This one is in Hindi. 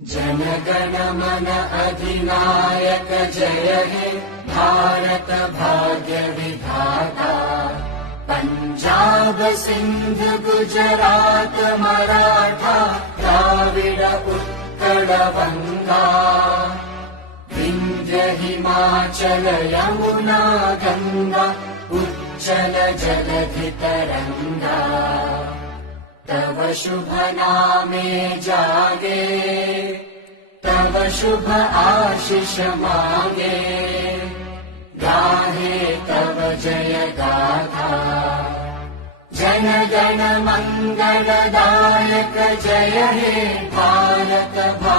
जनगण मन अधिनायक जय हे भारत भाग्य विधाता। पंजाब सिंध गुजरात मराठा द्राविड उत्कल बंगा। विंध्य हिमाचल यमुना गंगा उच्चल जलधि तरंगा। तव शुभ नामे जागे तव शुभ आशीष मांगे। गाहे तव जय गाथा जन गण मंगलदायक जय हे भारत भाग्य